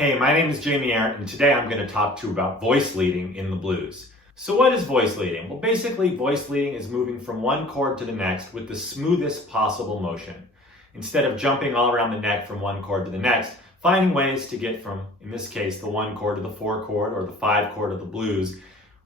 Hey, my name is Jamie Arndt, and today I'm going to talk to you about voice leading in the blues. So what is voice leading? Well, basically, voice leading is moving from one chord to the next with the smoothest possible motion. Instead of jumping all around the neck from one chord to the next, finding ways to get from, in this case, the 1 chord to the 4 chord or the 5 chord of the blues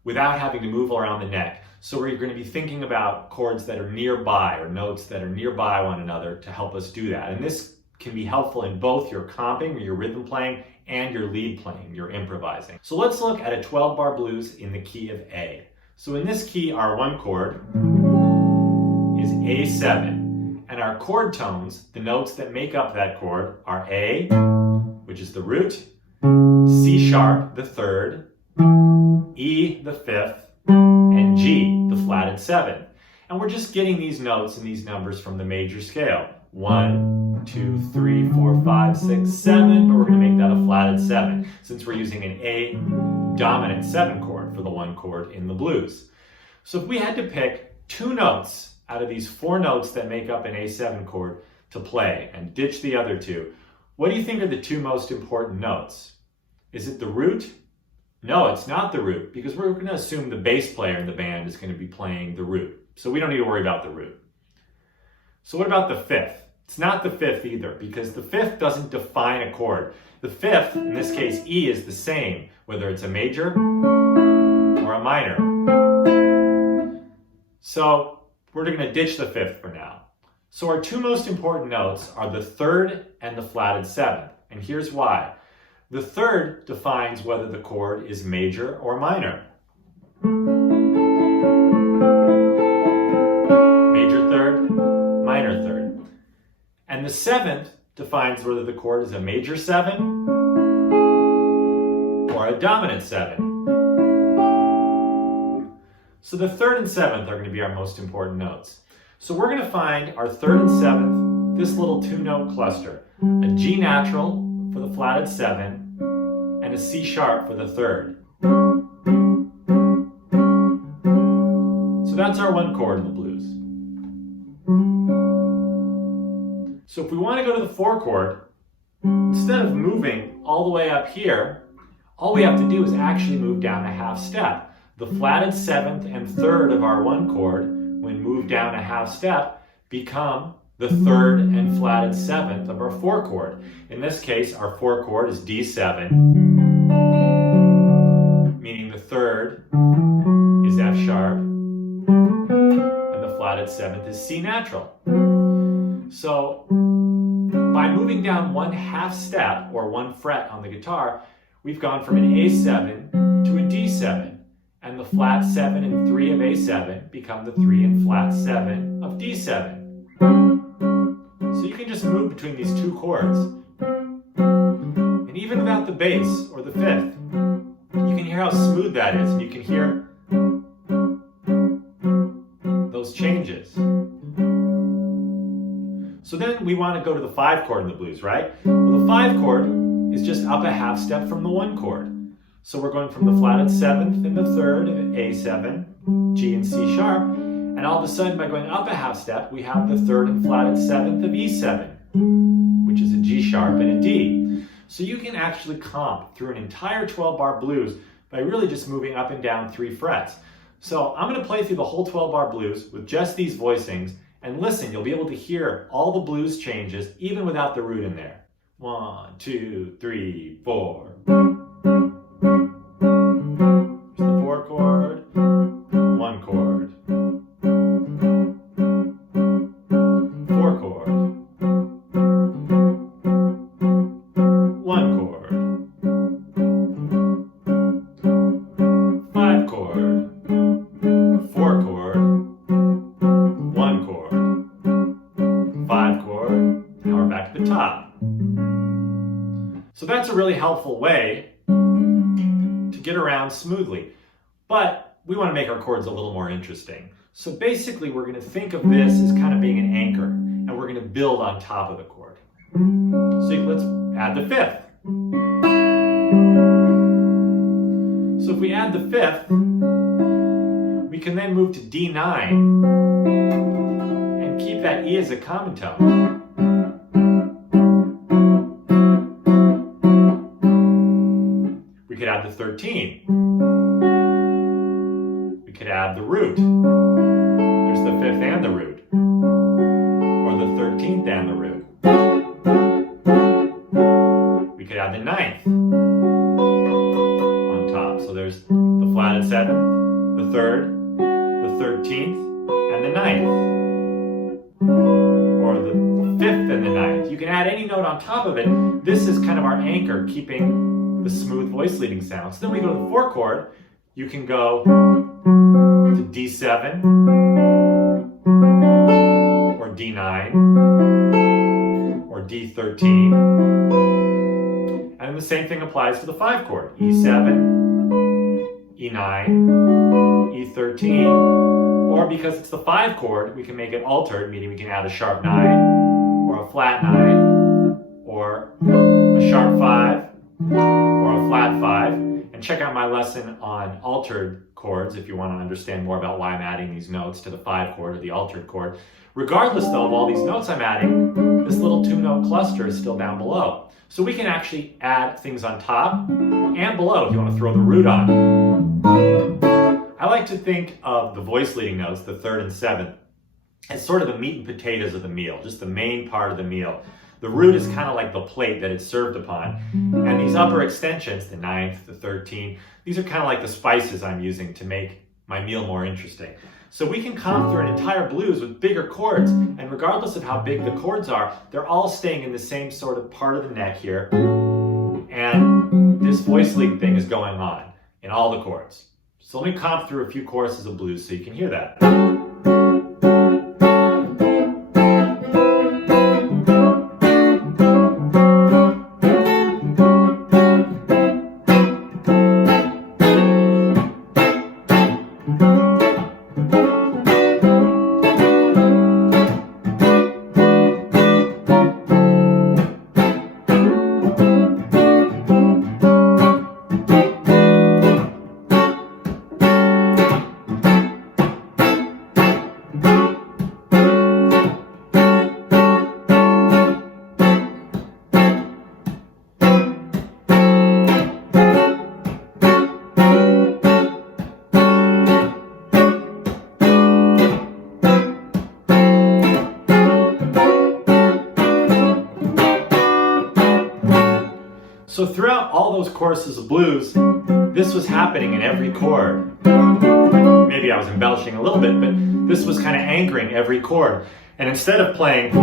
without having to move around the neck. So we're going to be thinking about chords that are nearby or notes that are nearby one another to help us do that. And this can be helpful in both your comping or your rhythm playing and your lead playing, your improvising. So let's look at a 12-bar blues in the key of A. So in this key, our 1 chord is A7, and our chord tones, the notes that make up that chord, are A, which is the root, C sharp, the 3rd, E, the 5th, and G, the flatted 7th. And we're just getting these notes and these numbers from the major scale. 1, 2, 3, 4, 5, 6, 7, but we're going to make that a flatted 7 since we're using an A dominant 7 chord for the 1 chord in the blues. So if we had to pick 2 notes out of these 4 notes that make up an A7 chord to play and ditch the other 2, what do you think are the 2 most important notes? Is it the root? No, it's not the root, because we're going to assume the bass player in the band is going to be playing the root. So we don't need to worry about the root. So what about the 5th? It's not the 5th either, because the 5th doesn't define a chord. The 5th, in this case E, is the same, whether it's a major or a minor. So we're going to ditch the 5th for now. So our 2 most important notes are the 3rd and the flatted 7th. And here's why. The 3rd defines whether the chord is major or minor. Major 3rd, minor 3rd. And the 7th defines whether the chord is a major 7 or a dominant 7. So the 3rd and 7th are going to be our most important notes. So we're going to find our 3rd and 7th, this little 2-note cluster, a G natural for the flatted 7 and a C sharp for the 3rd. So that's our 1 chord in the blues. So if we want to go to the 4 chord, instead of moving all the way up here, all we have to do is actually move down a half step. The flatted 7th and 3rd of our 1 chord, when moved down a half step, become the 3rd and flatted 7th of our 4 chord. In this case, our 4 chord is D7, meaning the 3rd is F sharp, and the flatted 7th is C natural. So by moving down 1 half step or 1 fret on the guitar, we've gone from an A7 to a D7, and the flat 7 and 3 of A7 become the 3 and flat 7 of D7. So you can just move between these 2 chords. And even without the bass or the 5th, you can hear how smooth that is, and you can hear those changes. So then we want to go to the 5 chord in the blues, right? Well, the 5 chord is just up a half step from the 1 chord. So we're going from the flatted 7th and the 3rd of A7, G and C sharp, and all of a sudden by going up a half step, we have the 3rd and flatted 7th of E7, which is a G sharp and a D. So you can actually comp through an entire 12-bar blues by really just moving up and down 3 frets. So I'm going to play through the whole 12-bar blues with just these voicings. And listen, you'll be able to hear all the blues changes even without the root in there. 1, 2, 3, 4. There's the 4 chord, 1 chord, 4 chord, 1 chord, 5 chord, 4 chord, 1 chord. 5 chord, now we're back at the top. So that's a really helpful way to get around smoothly. But we want to make our chords a little more interesting. So basically we're going to think of this as kind of being an anchor, and we're going to build on top of the chord. So let's add the 5th. So if we add the 5th, we can then move to D9 and keep that E as a common tone. We could add the 13. We could add the root. There's the 5th and the root. Or the 13th and the root. We could add the 9th on top. So there's the flatted 7th, the 3rd, the 13th, and the 9th. Or the 5th and the 9th. You can add any note on top of it. This is kind of our anchor, keeping the smooth voice leading sound. So then we go to the 4 chord. You can go to D7 or D9 or D13. And then the same thing applies to the 5 chord. E7, E9, E13. Or because it's the 5 chord, we can make it altered, meaning we can add a sharp 9 or a flat 9 or a sharp 5 or a flat 5. And check out my lesson on altered chords if you want to understand more about why I'm adding these notes to the 5 chord or the altered chord. Regardless though of all these notes I'm adding, this little 2-note cluster is still down below. So we can actually add things on top and below if you want to throw the root on. I like to think of the voice leading notes, the 3rd and 7th, as sort of the meat and potatoes of the meal, just the main part of the meal. The root is kind of like the plate that it's served upon. And these upper extensions, the 9th, the 13th, these are kind of like the spices I'm using to make my meal more interesting. So we can come through an entire blues with bigger chords, and regardless of how big the chords are, they're all staying in the same sort of part of the neck here. And this voice lead thing is going on in all the chords. So let me comp through a few choruses of blues so you can hear that. So throughout all those choruses of blues, this was happening in every chord. Maybe I was embellishing a little bit, but this was kind of anchoring every chord. And instead of playing,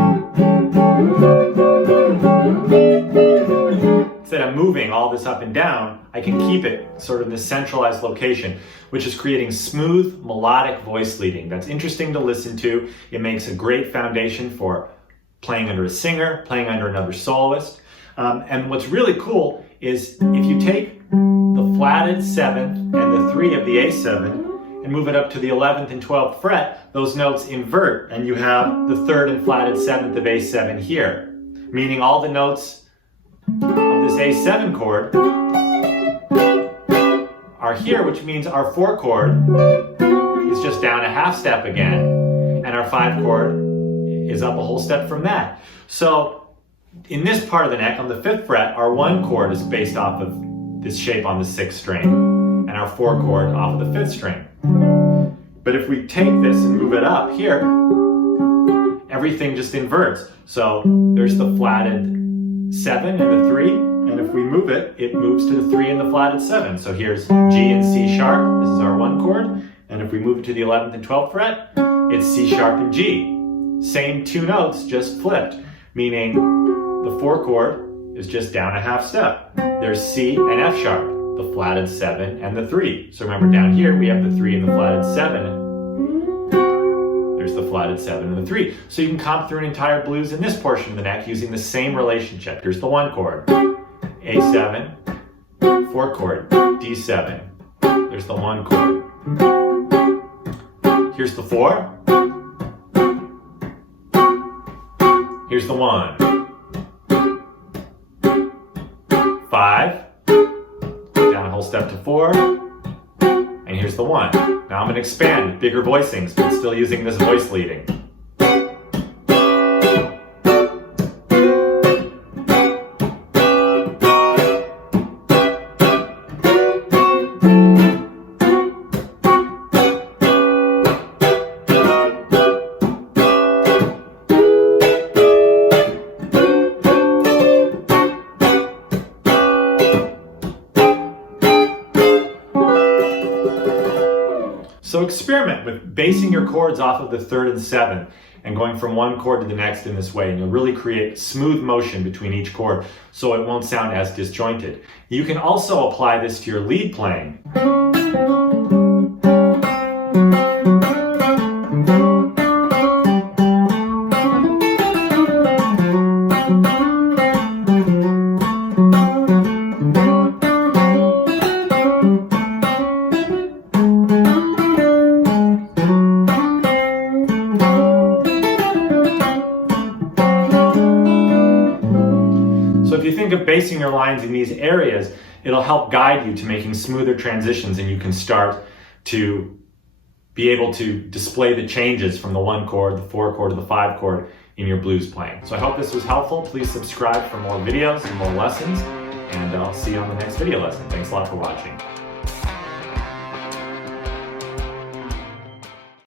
instead of moving all this up and down, I can keep it sort of in this centralized location, which is creating smooth, melodic voice leading. That's interesting to listen to. It makes a great foundation for playing under a singer, playing under another soloist. And what's really cool is if you take the flatted 7th and the 3 of the A7 and move it up to the 11th and 12th fret, those notes invert and you have the 3rd and flatted 7th of A7 here, meaning all the notes of this A7 chord are here, which means our 4 chord is just down a half step again, and our 5 chord is up a whole step from that. So in this part of the neck, on the 5th fret, our 1 chord is based off of this shape on the 6th string, and our 4 chord off of the 5th string. But if we take this and move it up here, everything just inverts. So there's the flatted 7 and the 3, and if we move it, it moves to the 3 and the flatted 7. So here's G and C sharp, this is our 1 chord, and if we move it to the 11th and 12th fret, it's C sharp and G. Same 2 notes, just flipped, meaning the 4 chord is just down a half step. There's C and F sharp, the flatted 7 and the 3. So remember down here we have the 3 and the flatted 7. There's the flatted 7 and the 3. So you can comp through an entire blues in this portion of the neck using the same relationship. Here's the 1 chord, A7, 4 chord, D7. There's the 1 chord. Here's the 4. Here's the 1. 5, down a whole step to 4, and here's the 1. Now I'm going to expand with bigger voicings, but still using this voice leading. So experiment with basing your chords off of the 3rd and 7th and going from one chord to the next in this way, and you'll really create smooth motion between each chord so it won't sound as disjointed. You can also apply this to your lead playing. So if you think of basing your lines in these areas, it'll help guide you to making smoother transitions, and you can start to be able to display the changes from the 1 chord, the 4 chord, to the 5 chord in your blues playing. So I hope this was helpful. Please subscribe for more videos and more lessons, and I'll see you on the next video lesson. Thanks a lot for watching.